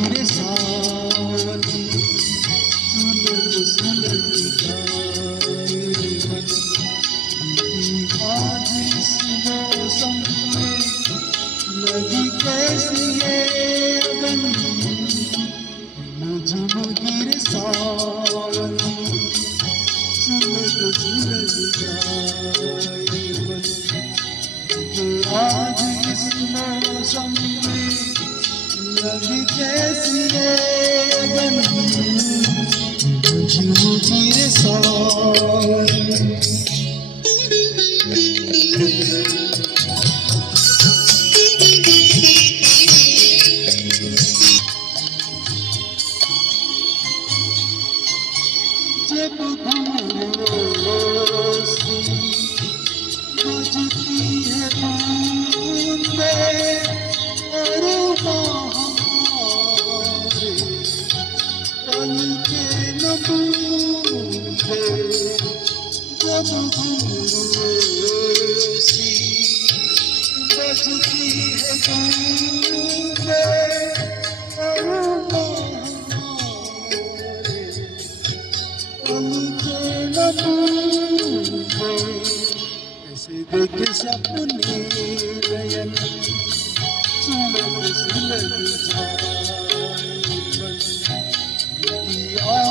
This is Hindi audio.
मेरे सावरी सुलग सुलग जाए मन आज इस मौसम में लगी कैसी ये अगन झुमगिर सावरी सुलग सुलग जाए मन आज इस मौसम में लगी कैसी ये अगन झुमगिर सावरी जब घूसी बजती है बूंदें और बहारे पल के न बूंदे जब घूसी बजती है बूंदें और ऐसे देखे सपने नयन सुलग सुलग जाए मन